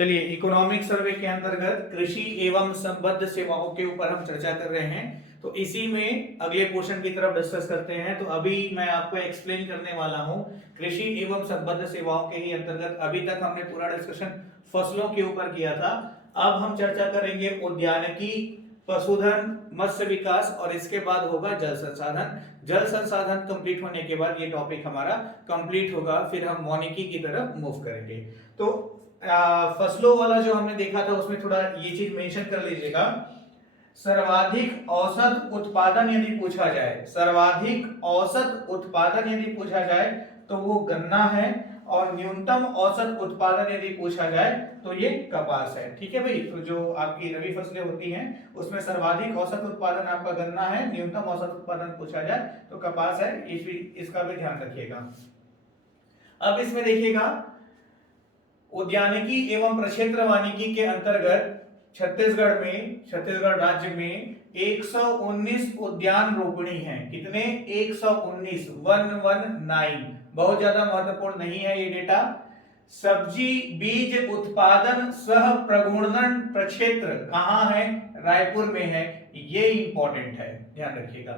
चलिए, economic survey के अंतर्गत कृषि एवं संबद्ध सेवाओं के ऊपर हम चर्चा कर रहे हैं। तो इसी में अगले पोर्शन की तरफ डिस्कस करते हैं। तो अभी मैं आपको एक्सप्लेन करने वाला हूं कृषि एवं संबद्ध सेवाओं के ही अंतर्गत। अभी तक हमने पूरा डिस्कशन फसलों के ऊपर किया था। अब हम चर्चा करेंगे उद्यानिकी, पशुधन, मत्स्य विकास और इसके बाद होगा जल संसाधन। जल संसाधन कंप्लीट होने के बाद ये टॉपिक हमारा कंप्लीट होगा, फिर हम वानिकी की तरफ मूव करेंगे। तो फसलों वाला जो हमने देखा था उसमें थोड़ा ये चीज मेंशन कर लीजिएगा। सर्वाधिक औसत उत्पादन यदि पूछा जाए, सर्वाधिक औसत उत्पादन यदि पूछा जाए तो वो गन्ना है, और न्यूनतम औसत उत्पादन यदि पूछा जाए तो ये कपास है। ठीक है भाई, तो जो आपकी रबी फसलें होती हैं उसमें सर्वाधिक औसत उत्पादन आपका गन्ना है, न्यूनतम औसत उत्पादन पूछा जाए तो कपास है। इसका भी ध्यान रखिएगा। अब इसमें देखिएगा, उद्यानिकी एवं प्रक्षेत्र वानिकी के अंतर्गत छत्तीसगढ़ राज्य में 119 उद्यान रोपणी हैं। कितने? 119, 119। बहुत ज्यादा महत्वपूर्ण नहीं है ये डेटा। सब्जी बीज उत्पादन सह प्रगुणन प्रक्षेत्र कहां है? रायपुर में है। ये इंपॉर्टेंट है, ध्यान रखिएगा।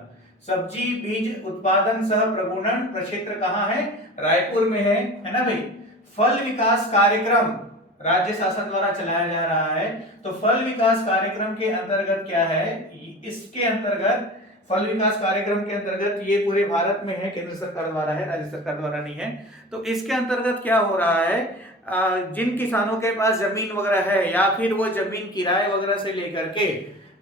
सब्जी बीज उत्पादन सह प्रगुणन प्रक्षेत्र कहां है? रायपुर में है ना भाई। फल विकास कार्यक्रम राज्य शासन द्वारा चलाया जा रहा है। तो फल विकास कार्यक्रम के अंतर्गत क्या है? इसके अंतर्गत फल विकास कार्यक्रम के अंतर्गत ये पूरे भारत में है, केंद्र सरकार द्वारा है, राज्य सरकार द्वारा नहीं है। तो इसके अंतर्गत क्या हो रहा है, जिन किसानों के पास जमीन वगैरह है या फिर वो जमीन किराए वगैरह से लेकर के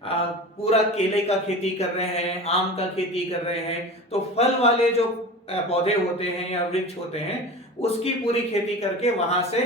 पूरा केले का खेती कर रहे हैं, आम का खेती कर रहे हैं, तो फल वाले जो पौधे होते हैं या वृक्ष होते हैं उसकी पूरी खेती करके वहां से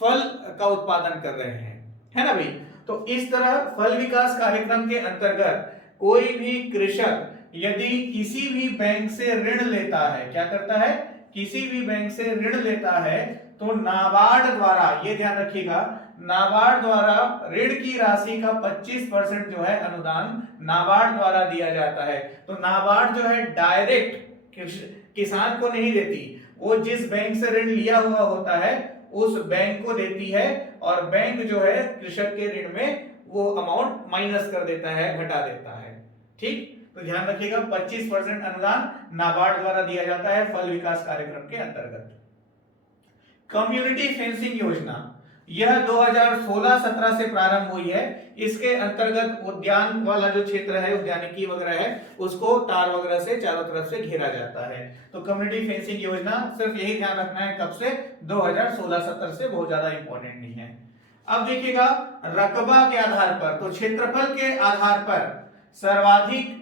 फल का उत्पादन कर रहे हैं, है ना भाई। तो इस तरह फल विकास कार्यक्रम के अंतर्गत कोई भी कृषक यदि किसी भी बैंक से ऋण लेता है, क्या करता है? किसी भी बैंक से ऋण लेता है तो नाबार्ड द्वारा, ये ध्यान रखिएगा, नाबार्ड द्वारा ऋण की राशि का 25% जो है अनुदान नाबार्ड द्वारा दिया जाता है। तो नाबार्ड जो है डायरेक्ट किसान को नहीं देती, वो जिस बैंक से ऋण लिया हुआ होता है उस बैंक को देती है, और बैंक जो है कृषक के ऋण में वो अमाउंट माइनस कर देता है, घटा देता है। ठीक, तो ध्यान रखिएगा 25% अनुदान नाबार्ड द्वारा दिया जाता है फल विकास कार्यक्रम के अंतर्गत। कम्युनिटी फेंसिंग योजना यह 2016-17 से प्रारंभ हुई है। इसके अंतर्गत उद्यान वाला जो क्षेत्र है, उद्यानिकी वगैरह है, उसको तार वगैरह से चारों तरफ से घेरा जाता है। तो कम्युनिटी फेंसिंग योजना सिर्फ यही ध्यान रखना है, कब से? 2016-17 से, बहुत ज्यादा इंपॉर्टेंट नहीं है। अब देखिएगा, रकबा के आधार पर, तो क्षेत्रफल के आधार पर सर्वाधिक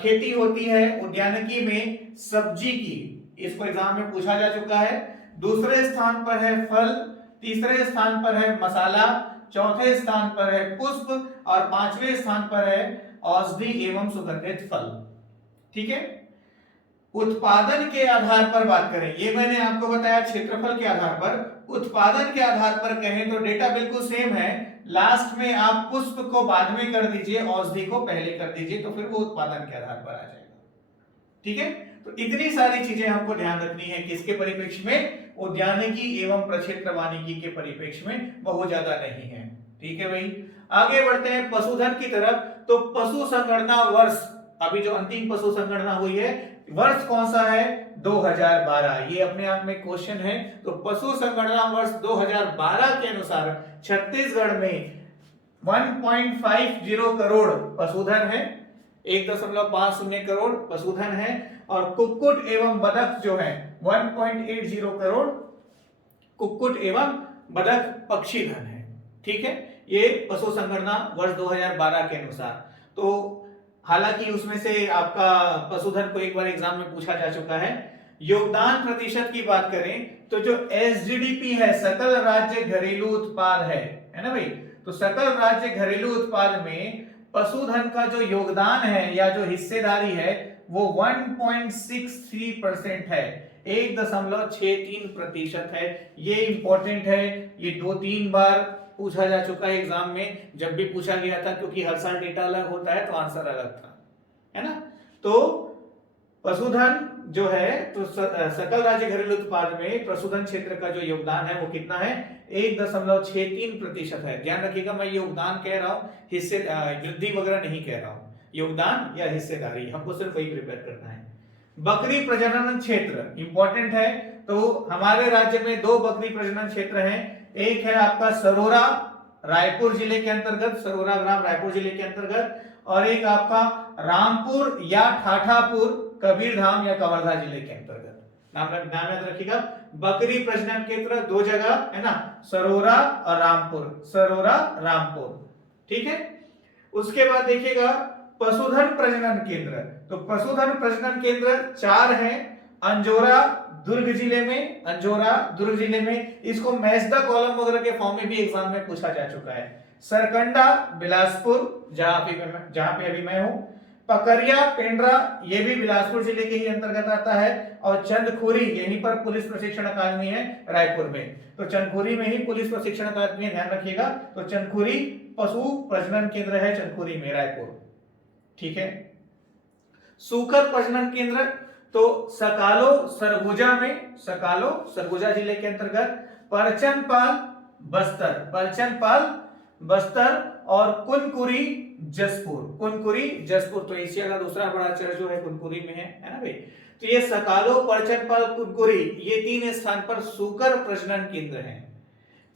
खेती होती है उद्यानिकी में सब्जी की। इसको एग्जाम में पूछा जा चुका है। दूसरे स्थान पर है फल, तीसरे स्थान पर है मसाला, चौथे स्थान पर है पुष्प, और पांचवें स्थान पर है औषधि एवं सुगंधित फल। ठीक है। उत्पादन के आधार पर बात करें, ये मैंने आपको बताया क्षेत्रफल के आधार पर। उत्पादन के आधार पर कहें तो डेटा बिल्कुल सेम है। लास्ट में आप पुष्प को बाद में कर दीजिए, औषधि को पहले कर दीजिए, तो फिर वो उत्पादन के आधार पर आ जाएगा। ठीक है। तो इतनी सारी चीजें हमको ध्यान रखनी है, किसके परिप्रेक्ष्य में? उद्यानिकी एवं प्रक्षेत्र वानिकी के परिप्रेक्ष्य में, बहुत ज्यादा नहीं है। ठीक है भाई। आगे बढ़ते हैं पशुधन की तरफ। तो पशु संगणना वर्ष, अभी जो अंतिम पशु संगणना हुई है, वर्ष कौन सा है? 2012। ये अपने आप में क्वेश्चन है। तो पशु संगणना वर्ष 2012 के अनुसार छत्तीसगढ़ में 1.50 करोड़ पशुधन है, 1.50 करोड़ पशुधन है, और कुक्कुट एवं बतख जो है 1.80 करोड़ कुक्कुट एवं बतख पक्षी धन है। ठीक है, ये पशु संगणना वर्ष 2012 के अनुसार। तो हालांकि उसमें से आपका पशुधन को एक बार एग्जाम में पूछा जा चुका है। योगदान प्रतिशत की बात करें तो जो एसजीडीपी है, सकल राज्य घरेलू उत्पाद है ना भाई। तो सकल राज्य घरेलू उत्पाद में पशुधन का जो योगदान है या जो हिस्सेदारी है वो 1.63% है, 1.63% है। ये इंपॉर्टेंट है, ये 2-3 बार पूछा जा चुका है एग्जाम में, जब भी पूछा गया था, क्योंकि हर साल डेटा अलग होता है तो आंसर अलग था, है ना। तो पशुधन जो है तो सकल राज्य घरेलू उत्पाद में पशुधन क्षेत्र का जो योगदान है वो कितना है, 1.63% है। ध्यान रखिएगा, मैं योगदान कह रहा हूं, हिस्से वृद्धि वगैरह नहीं कह रहा हूं, योगदान या हिस्सेदारी, हमको सिर्फ वही प्रिपेयर करना है। बकरी प्रजनन क्षेत्र इंपॉर्टेंट है, तो हमारे राज्य में 2 बकरी प्रजनन क्षेत्र हैं। एक है आपका सरोरा, रायपुर जिले के अंतर्गत, सरोरा ग्राम रायपुर जिले के अंतर्गत, और एक आपका रामपुर या ठाठापुर कबीरधाम या कवर्धा जिले के अंतर्गत। नाम याद रखिएगा, बकरी प्रजनन केंद्र 2 जगह है ना, सरोरा और रामपुर, सरोरा रामपुर, ठीक है। उसके बाद देखिएगा पशुधन प्रजनन केंद्र, तो पशुधन प्रजनन केंद्र 4 हैं, अंजोरा दुर्ग जिले में, अंजोरा दुर्ग जिले में, इसको मैच द कॉलम वगैरह के फॉर्म में भी एग्जाम में पूछा जा चुका है। सरकंडा बिलासपुर, जहां पे अभी मैं हूं, पकरिया पेंड्रा, ये भी बिलासपुर जिले के ही अंतर्गत आता है, और चंदखुरी, यहीं पर पुलिस प्रशिक्षण अकादमी है रायपुर में, तो चंदखुरी में ही पुलिस प्रशिक्षण अकादमी है, ध्यान रखिएगा। तो चंदखुरी पशु प्रजनन केंद्र है चंदखुरी में रायपुर, ठीक है। सूकर प्रजनन केंद्र तो सकालो सरगुजा में, सकालो सरगुजा जिले के अंतर्गत, परचनपाल बस्तर, परचनपाल बस्तर, और कुनकुरी जसपुर, कुनकुरी जसपुर, तो एशिया का दूसरा बड़ा चर्च जो है कुनकुरी में है ना भाई। तो ये सकालो, परचनपाल, कुनकुरी, ये 3 स्थान पर सूकर प्रजनन केंद्र हैं।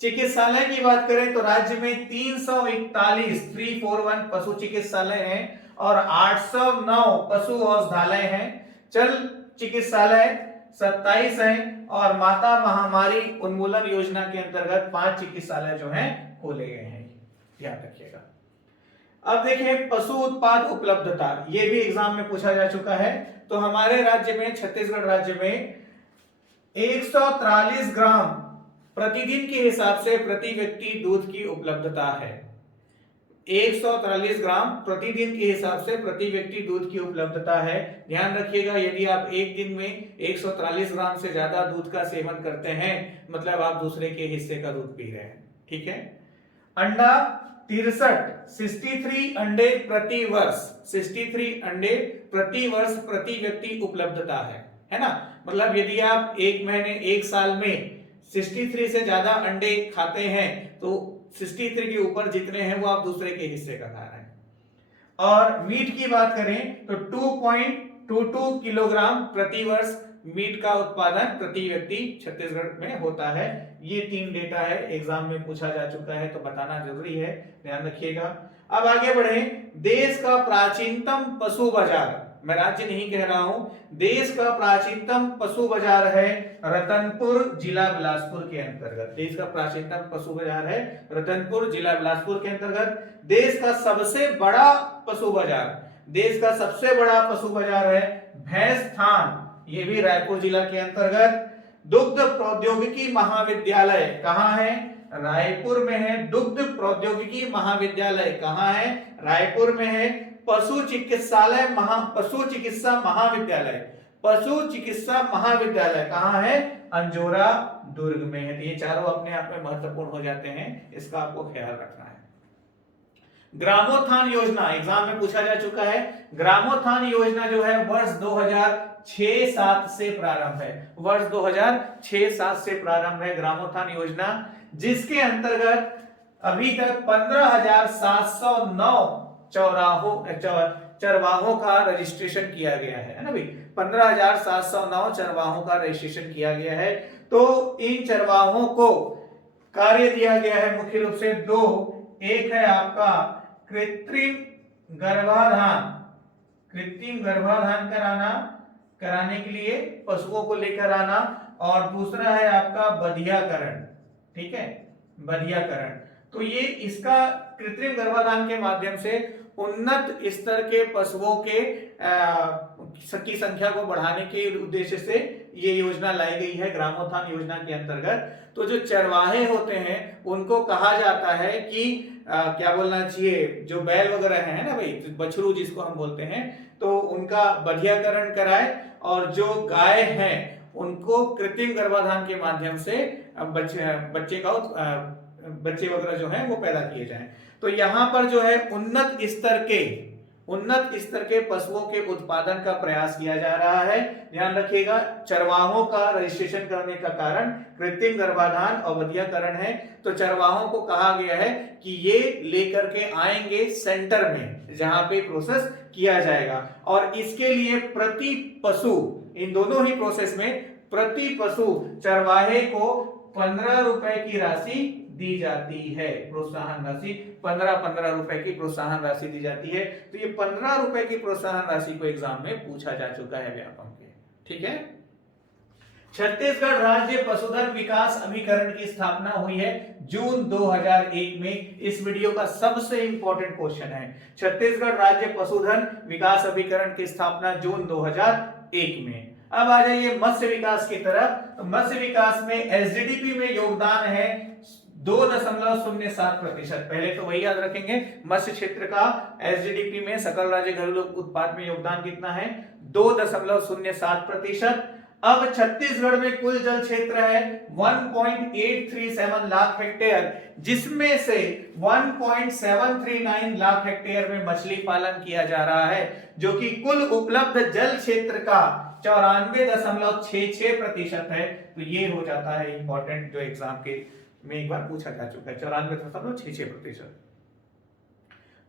चिकित्सालय की बात करें तो राज्य में 341 पशु चिकित्सालय हैं और 809 पशु औषधालय हैं। चल चिकित्सालय 27 हैं और माता महामारी उन्मूलन योजना के अंतर्गत 5 चिकित्सालय जो हैं खोले गए हैं, ध्यान रखिएगा। अब देखें पशु उत्पाद उपलब्धता, ये भी एग्जाम में पूछा जा चुका है। तो हमारे राज्य में, छत्तीसगढ़ राज्य में 143 ग्राम प्रतिदिन के हिसाब से प्रति व्यक्ति दूध की उपलब्धता है। 143 ग्राम प्रतिदिन के हिसाब से प्रति व्यक्ति दूध की उपलब्धता है। ध्यान रखिएगा, यदि आप एक दिन में 143 ग्राम से ज्यादा दूध का सेवन करते हैं, मतलब आप दूसरे के हिस्से का दूध पी रहे हैं, ठीक है। अंडा 63 अंडे प्रति वर्ष, 63 अंडे प्रति वर्ष प्रति व्यक्ति उपलब्धता है ना। मतलब यदि आप एक महीने, एक साल में 63 से ज्यादा अंडे खाते हैं तो 63 के ऊपर जितने हैं वो आप दूसरे के हिस्से का खा रहे हैं। और मीट की बात करें तो 2.22 किलोग्राम प्रति वर्ष मीट का उत्पादन प्रति व्यक्ति छत्तीसगढ़ में होता है। ये 3 डेटा है, एग्जाम में पूछा जा चुका है तो बताना जरूरी है, ध्यान रखिएगा। अब आगे बढ़े, देश का प्राचीनतम पशु बाजार, मैं राज्य नहीं कह रहा हूं, देश का प्राचीनतम पशु बाजार है रतनपुर, जिला बिलासपुर के अंतर्गत। देश का प्राचीनतम पशु बाजार है रतनपुर, जिला बिलासपुर के अंतर्गत। देश का सबसे बड़ा पशु बाजार, देश का सबसे बड़ा पशु बाजार है भैंसथान, ये भी रायपुर जिला के अंतर्गत। दुग्ध प्रौद्योगिकी महाविद्यालय कहाँ है? रायपुर में है। दुग्ध प्रौद्योगिकी महाविद्यालय कहाँ है? रायपुर में है। पशु चिकित्सा महाविद्यालय, पशु चिकित्सा महाविद्यालय कहाँ है? अंजोरा दुर्ग में है। तो ये चारों अपने आप में महत्वपूर्ण हो जाते हैं, इसका आपको ख्याल रखना है। ग्रामोत्थान योजना एग्जाम में पूछा जा चुका है। ग्रामोत्थान योजना जो है वर्ष 2006-7 से प्रारंभ है, वर्ष 2006-7 से प्रारंभ है ग्रामोत्थान योजना, जिसके अंतर्गत अभी तक 15,709 चरवाहों का रजिस्ट्रेशन किया गया है ना भाई। 15,709 चरवाहों का रजिस्ट्रेशन किया गया है। तो इन चरवाहों को कार्य दिया गया है मुख्य रूप से 2, एक है आपका कृत्रिम गर्भाधान कराने के लिए पशुओं को लेकर आना, और दूसरा है आपका बधियाकरण, ठीक है, बधियाकरण। तो ये इसका कृत्रिम गर्भाधान के माध्यम से उन्नत स्तर के पशुओं के की संख्या को बढ़ाने के उद्देश्य से ये योजना लाई गई है ग्रामोत्थान योजना के अंतर्गत। तो जो चरवाहे होते हैं उनको कहा जाता है कि क्या बोलना चाहिए, जो बैल वगैरह है ना भाई, बछरू जिसको हम बोलते हैं, तो उनका बधियाकरण कराए, और जो गाय हैं उनको कृत्रिम गर्भाधान के माध्यम से बच्चे वगैरह जो हैं वो पैदा किए जाएं। तो यहाँ पर जो है उन्नत स्तर के उन्नत स्तर के पशुओं के उत्पादन का प्रयास किया जा रहा है। ध्यान रखिएगा, चरवाहों का रजिस्ट्रेशन करने का कारण कृत्रिम गर्भाधान अवधिकरण है। तो चरवाहों को कहा गया है कि ये लेकर के आएंगे सेंटर में जहां पे प्रोसेस किया जाएगा, और इसके लिए प्रति पशु, इन दोनों ही प्रोसेस में प्रति पशु चरवाहे को 15 रुपए की राशि दी जाती है। प्रोत्साहन राशि 15 रुपए की प्रोत्साहन राशि दी जाती है। तो ये 15 रुपए की प्रोत्साहन राशि को एग्जाम में पूछा जा चुका है व्यापम के। ठीक है। छत्तीसगढ़ राज्य पशुधन विकास अभिकरण की स्थापना हुई है जून 2001 में। इस वीडियो का सबसे इंपॉर्टेंट क्वेश्चन है, छत्तीसगढ़ राज्य पशुधन विकास अभिकरण की स्थापना जून 2001 में। अब आ जाइए मत्स्य विकास की तरफ। तो मत्स्य विकास में एसडीडीपी में योगदान है 2.07%। पहले तो वही याद रखेंगे, मत्स्य क्षेत्र का एसडीडीपी में सकल राज्य घरेलू उत्पाद में योगदान कितना है, 2.07%। अब छत्तीसगढ़ में कुल जल क्षेत्र है 1.837 लाख हेक्टेयर, जिसमें से 1.739 लाख हेक्टेयर में मछली पालन किया जा रहा है, जो कि कुल उपलब्ध जल क्षेत्र का 94.66% है। तो ये हो जाता है इंपॉर्टेंट, जो एग्जाम के में एक बार पूछा जा चुका है, 94.66%।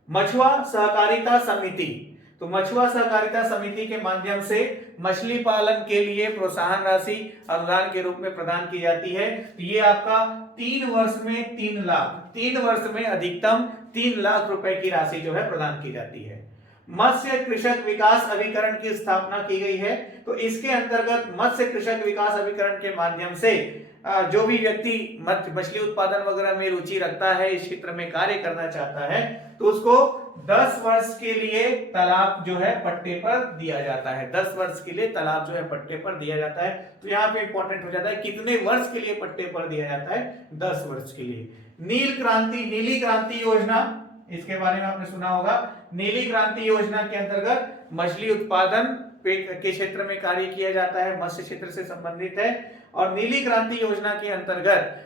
मछुआ सहकारिता समिति, तो मछुआ सहकारिता समिति के माध्यम से मछली पालन के लिए प्रोत्साहन राशि अनुदान के रूप में प्रदान की जाती है। तो ये आपका 3 वर्ष में 3 लाख, 3 वर्ष में अधिकतम 3 लाख रुपए की राशि जो है प्रदान की जाती है। मत्स्य कृषक विकास अभिकरण की स्थापना की गई है। तो इसके अंतर्गत मत्स्य कृषक विकास अभिकरण के माध्यम से जो भी व्यक्ति मछली उत्पादन वगैरह में रुचि रखता है, इस क्षेत्र में कार्य करना चाहता है, तो उसको 10 वर्ष के लिए तालाब जो है पट्टे पर दिया जाता है। 10 वर्ष के लिए तालाब जो है पट्टे पर दिया जाता है। तो यहाँ पे इंपॉर्टेंट हो जाता है कितने वर्ष के लिए पट्टे पर दिया जाता है, 10 वर्ष के लिए। नीली क्रांति योजना, इसके बारे में आपने सुना होगा। नीली क्रांति योजना के अंतर्गत मछली उत्पादन के क्षेत्र में कार्य किया जाता है, मत्स्य क्षेत्र से संबंधित है। और नीली क्रांति योजना के अंतर्गत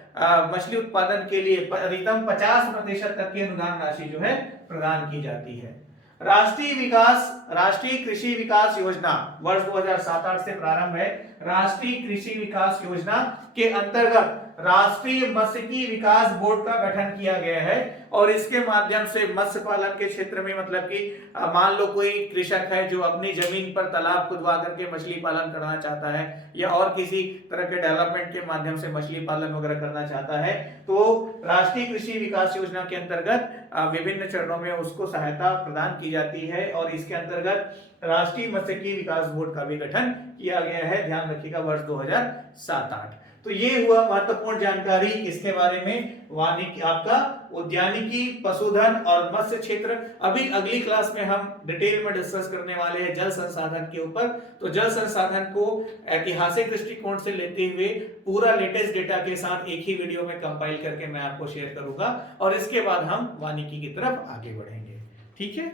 मछली उत्पादन के लिए अधिकतम 50% तक की अनुदान राशि जो है प्रदान की जाती है। राष्ट्रीय कृषि विकास योजना वर्ष 2007-8 से प्रारंभ है। राष्ट्रीय कृषि विकास योजना के अंतर्गत राष्ट्रीय मत्स्यिकी विकास बोर्ड का गठन किया गया है, और इसके माध्यम से मत्स्य पालन के क्षेत्र में, मतलब कि मान लो कोई कृषक है जो अपनी जमीन पर तालाब खुदवा करके मछली पालन करना चाहता है, या और किसी तरह के डेवलपमेंट के माध्यम से मछली पालन वगैरह करना चाहता है, तो राष्ट्रीय कृषि विकास योजना के अंतर्गत विभिन्न चरणों में उसको सहायता प्रदान की जाती है, और इसके अंतर्गत राष्ट्रीय मत्स्यिकी विकास बोर्ड का भी गठन किया गया है। ध्यान रखिएगा, वर्ष 2007-8। तो ये हुआ महत्वपूर्ण जानकारी किसके बारे में, वानिकी, आपका उद्यानिकी, पशुधन और मत्स्य क्षेत्र। अभी अगली क्लास में हम डिटेल में डिस्कस करने वाले हैं जल संसाधन के ऊपर। तो जल संसाधन को ऐतिहासिक दृष्टिकोण से लेते हुए पूरा लेटेस्ट डेटा के साथ एक ही वीडियो में कंपाइल करके मैं आपको शेयर करूंगा, और इसके बाद हम वानिकी की तरफ आगे बढ़ेंगे। ठीक है।